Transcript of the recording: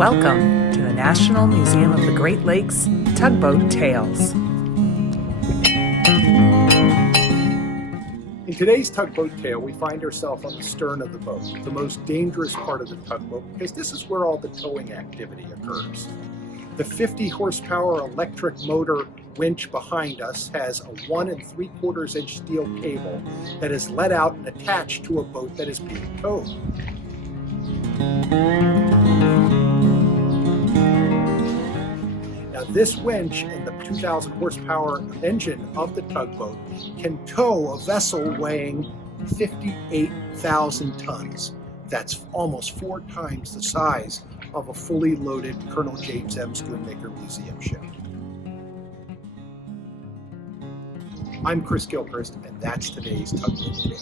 Welcome to the National Museum of the Great Lakes Tugboat Tales. In today's Tugboat Tale, we find ourselves on the stern of the boat, the most dangerous part of the tugboat, because this is where all the towing activity occurs. The 50 horsepower electric motor winch behind us has a 1 3/4 inch steel cable that is let out and attached to a boat that is being towed. Now this winch and the 2,000 horsepower engine of the tugboat can tow a vessel weighing 58,000 tons. That's almost 4 times the size of a fully loaded Colonel James M. Schoonmaker Museum ship. I'm Chris Gilchrist, and that's today's Tugboat Tale.